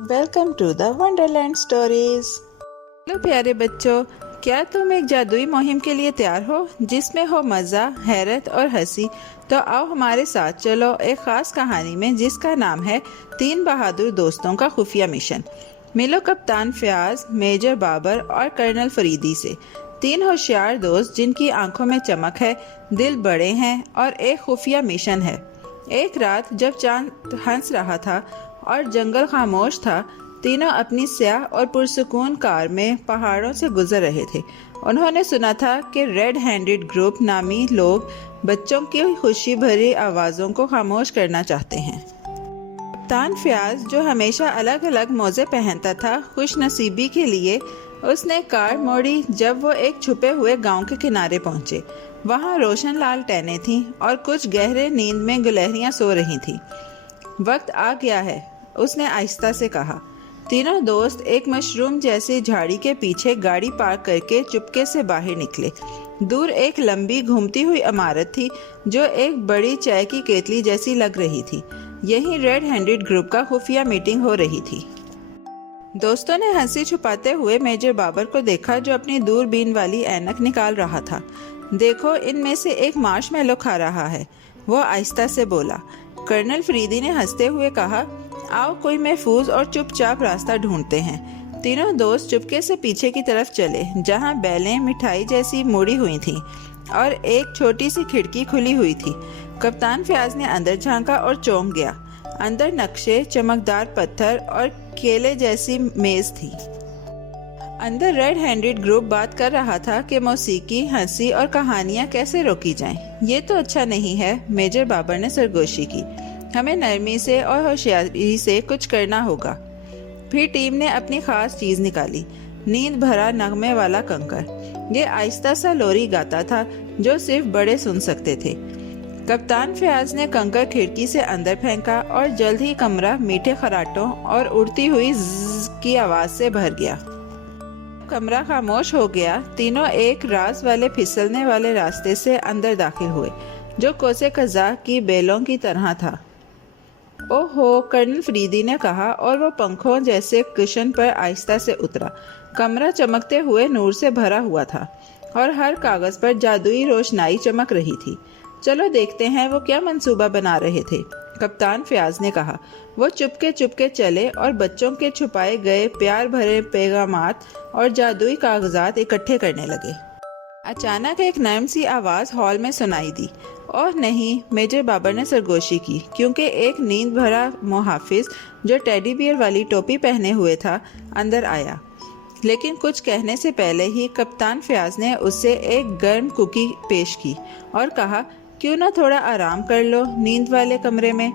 Welcome to the wonderland stories. Hello پیارے بچوں، کیا تم ایک جادوئی مہم کے لیے تیار ہو جس میں ہو مزہ، حیرت اور ہنسی؟ تو آؤ ہمارے ساتھ چلو ایک خاص کہانی میں جس کا نام ہے 3 بہادر دوستوں کا خفیہ مشن۔ ملو کپتان فیاض، میجر بابر اور کرنل فریدی سے، 3 ہوشیار دوست جن کی آنکھوں میں چمک ہے، دل بڑے ہیں اور ایک خفیہ مشن ہے۔ ایک رات جب چاند ہنس رہا تھا اور جنگل خاموش تھا، تینوں اپنی سیاہ اور پرسکون کار میں پہاڑوں سے گزر رہے تھے۔ انہوں نے سنا تھا کہ ریڈ ہینڈڈ گروپ نامی لوگ بچوں کی خوشی بھری آوازوں کو خاموش کرنا چاہتے ہیں۔ کپتان فیاض، جو ہمیشہ الگ الگ موزے پہنتا تھا، خوش نصیبی کے لیے اس نے کار موڑی جب وہ ایک چھپے ہوئے گاؤں کے کنارے پہنچے۔ وہاں روشن لالٹینیں تھیں اور کچھ گہرے نیند میں گلہریاں سو رہی تھیں۔ وقت آ گیا ہے، اس نے آہستہ سے کہا۔ تینوں دوست ایک مشروم جیسی جھاڑی کے پیچھے گاڑی پارک کر کے چپکے سے باہر نکلے۔ دور ایک لمبی گھومتی ہوئی عمارت تھی جو ایک بڑی چائے کی کیتلی جیسی لگ رہی تھی۔ یہیں ریڈ ہینڈڈ گروپ کا خفیہ میٹنگ ہو رہی تھی۔ دوستوں نے ہنسی چھپاتے ہوئے میجر بابر کو دیکھا جو اپنی دور بین والی اینک نکال رہا تھا۔ دیکھو، ان میں سے ایک مارش میلو کھا رہا ہے، وہ آہستہ سے بولا۔ کرنل فریدی نے ہنستے ہوئے کہا، آؤ کوئی محفوظ اور چپ چاپ راستہ ڈھونڈتے ہیں۔ تینوں دوست چپکے سے پیچھے کی طرف چلے جہاں بیلیں مٹھائی جیسی موڑی ہوئی تھیں اور ایک چھوٹی سی کھڑکی کھلی ہوئی تھی۔ کپتان فیاض نے اندر جھانکا اور چونک گیا۔ اندر نقشے، چمکدار پتھر اور کیلے جیسی میز تھی۔ اندر ریڈ ہینڈڈ گروپ بات کر رہا تھا کہ موسیقی، ہنسی اور کہانیاں کیسے روکی جائیں۔ یہ تو اچھا نہیں ہے، میجر بابر نے سرگوشی کی۔ ہمیں نرمی سے اور ہوشیاری سے کچھ کرنا ہوگا۔ پھر ٹیم نے اپنی خاص چیز نکالی، نیند بھرا نغمے والا کنکر۔ یہ آہستہ سا لوری گاتا تھا جو صرف بڑے سن سکتے تھے۔ کپتان فیاض نے کنکر کھڑکی سے اندر پھینکا اور جلد ہی کمرہ میٹھے خراٹوں اور اڑتی ہوئی زز کی آواز سے بھر گیا۔ کمرہ خاموش ہو گیا، تینوں ایک راز والے پھسلنے والے راستے سے اندر داخل ہوئے جو کوسے قزح کی بیلوں کی طرح تھا۔ اوہ ہو، کرنل فریدی نے کہا اور وہ پنکھوں جیسے کشن پر آہستہ سے اترا۔ کمرہ چمکتے ہوئے نور سے بھرا ہوا تھا اور ہر کاغذ پر جادوئی روشنائی چمک رہی تھی۔ چلو دیکھتے ہیں وہ کیا منصوبہ بنا رہے تھے، کپتان فیاض نے کہا۔ وہ چپکے چلے اور بچوں کے چھپائے گئے پیار بھرے پیغامات اور جادوئی کاغذات اکٹھے کرنے لگے۔ اچانک ایک نرم سی آواز ہال میں سنائی دی۔ اوہ نہیں، میجر بابر نے سرگوشی کی، کیونکہ ایک نیند بھرا محافظ جو ٹیڈی بیئر والی ٹوپی پہنے ہوئے تھا اندر آیا۔ لیکن کچھ کہنے سے پہلے ہی کپتان فیاض نے اس سے ایک گرم کوکی پیش کی اور کہا، کیوں نہ تھوڑا آرام کر لو نیند والے کمرے میں۔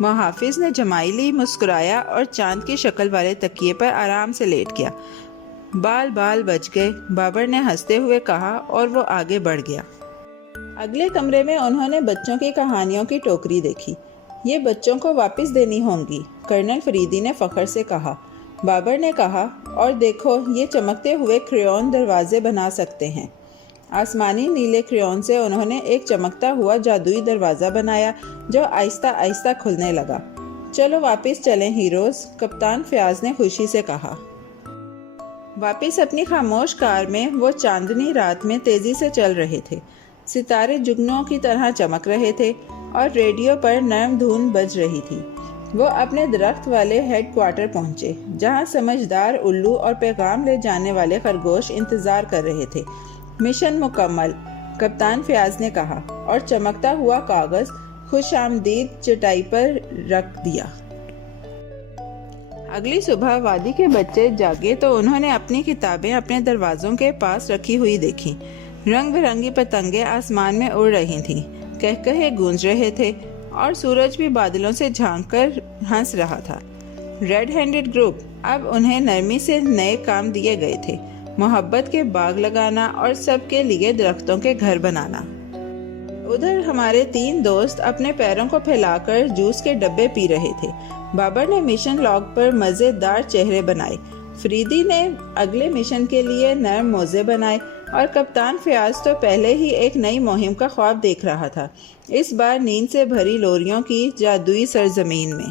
محافظ نے جمائلی مسکرایا اور چاند کی شکل والے تکیے پر آرام سے لیٹ گیا۔ بال بچ گئے، بابر نے ہنستے ہوئے کہا اور وہ آگے بڑھ گیا۔ اگلے کمرے میں انہوں نے بچوں کی کہانیوں کی ٹوکری دیکھی۔ یہ بچوں کو واپس دینی ہوں گی، کرنل فریدی نے فخر سے کہا۔ بابر نے کہا، اور دیکھو، یہ چمکتے ہوئے کریون دروازے بنا سکتے ہیں۔ آسمانی نیلے کریون سے انہوں نے ایک چمکتا ہوا جادوئی دروازہ بنایا جو آہستہ آہستہ کھلنے لگا۔ چلو واپس چلیں ہیروز، کپتان فیاض نے خوشی سے کہا۔ واپس اپنی خاموش کار میں وہ چاندنی رات میں تیزی سے چل رہے تھے۔ ستارے جگنوں کی طرح چمک رہے تھے اور ریڈیو پر نرم دھن بج رہی تھی۔ وہ اپنے درخت والے ہیڈ کوارٹر پہنچے جہاں سمجھدار الو اور پیغام لے جانے والے خرگوش انتظار کر رہے تھے۔ مشن مکمل، کپتان فیاض نے کہا اور چمکتا ہوا کاغذ خوش آمدید چٹائی پر رکھ دیا۔ اگلی صبح وادی کے بچے جاگے تو انہوں نے اپنی کتابیں اپنے دروازوں کے پاس رکھی ہوئی دیکھی۔ رنگ برنگی پتنگیں آسمان میں اڑ رہی تھیں، کہکہے گونج رہے تھے اور سورج بھی بادلوں سے جھانک کر ہنس رہا تھا۔ ریڈ ہینڈڈ گروپ، اب انہیں نرمی سے نئے کام دیے گئے تھے، محبت کے باغ لگانا اور سب کے لیے درختوں کے گھر بنانا۔ ادھر ہمارے 3 دوست اپنے پیروں کو پھیلا کر جوس کے ڈبے پی رہے تھے۔ بابر نے مشن لاگ پر مزیدار چہرے بنائے، فریدی نے اگلے مشن کے لیے نرم موزے بنائے اور کپتان فیاض تو پہلے ہی ایک نئی مہم کا خواب دیکھ رہا تھا، اس بار نیند سے بھری لوریوں کی جادوئی سرزمین میں۔